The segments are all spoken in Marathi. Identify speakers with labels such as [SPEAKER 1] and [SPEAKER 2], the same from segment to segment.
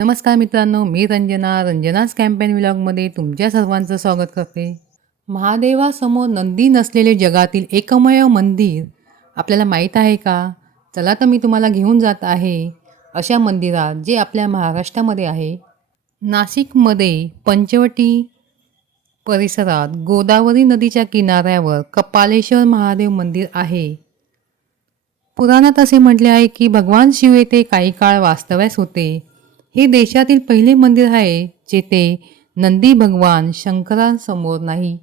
[SPEAKER 1] नमस्कार मित्रांनो मी रंजना. रंजनाच कॅम्पेन व्लॉगमध्ये तुमच्या सर्वांचं स्वागत करते. महादेवासमोर नंदी नसलेले जगातील एकमेव मंदिर आपल्याला माहीत आहे का? चला तर मी तुम्हाला घेऊन जात आहे अशा मंदिरात जे आपल्या महाराष्ट्रामध्ये आहे. नाशिकमध्ये पंचवटी परिसरात गोदावरी नदीच्या किनाऱ्यावर कपालेश्वर महादेव मंदिर आहे. पुराणात असे म्हटले आहे की भगवान शिव येथे काही काळ वास्तव्यास होते. हे देशातील पहिले मंदिर आहे जेथे नंदी भगवान शंकरांसमोर नाही.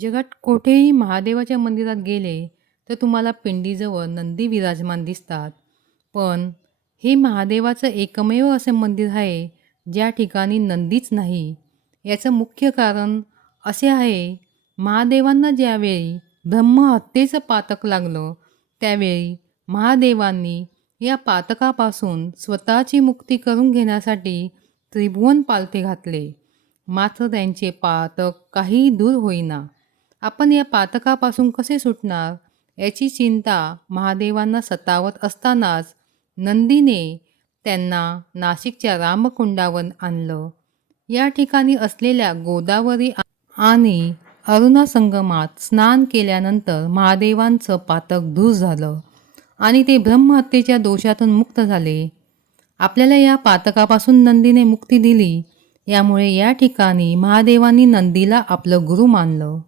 [SPEAKER 1] जगात कोठेही महादेवाच्या मंदिरात गेले तर तुम्हाला पिंडीजवळ नंदी विराजमान दिसतात. पण हे महादेवाचं एकमेव असे मंदिर आहे ज्या ठिकाणी नंदीच नाही. याचं मुख्य कारण असे आहे महादेवांना ज्यावेळी ब्रह्महत्येचं पातक लागलं त्यावेळी महादेवांनी या पातकापासून स्वतःची मुक्ती करून घेण्यासाठी त्रिभुवन पालथे घातले. मात्र त्यांचे पातक काहीही दूर होईना. आपण या पातकापासून कसे सुटणार? याची चिंता महादेवांना सतावत असतानाच नंदीने त्यांना नाशिकच्या रामकुंडावर आणलं. या ठिकाणी असलेल्या गोदावरी आणि अरुणा संगमात स्नान केल्यानंतर महादेवांचं पातक दूर झालं. आणि ते ब्रह्महत्येच्या दोषातून मुक्त झाले. आपल्याला या पातकापासून नंदीने मुक्ती दिली. यामुळे या ठिकाणी महादेवांनी नंदीला आपलं गुरु मानलं.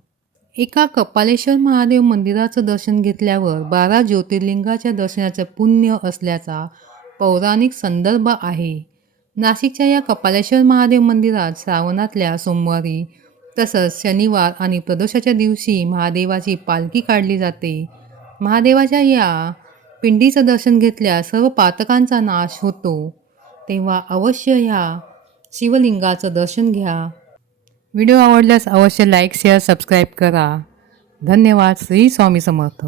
[SPEAKER 1] एका कपालेश्वर महादेव मंदिराचं दर्शन घेतल्यावर बारा ज्योतिर्लिंगाच्या दर्शनाचं पुण्य असल्याचा पौराणिक संदर्भ आहे. नाशिकच्या या कपालेश्वर महादेव मंदिरात श्रावणातल्या सोमवारी तसंच शनिवार आणि प्रदोषाच्या दिवशी महादेवाची पालखी काढली जाते. महादेवाच्या या पिंडीचं दर्शन घेतल्यास सर्व पातकांचा नाश होतो. तेव्हा अवश्य ह्या शिवलिंगाचं दर्शन घ्या. व्हिडिओ आवडल्यास अवश्य लाईक शेअर सबस्क्राईब करा. धन्यवाद. श्री स्वामी समर्थ.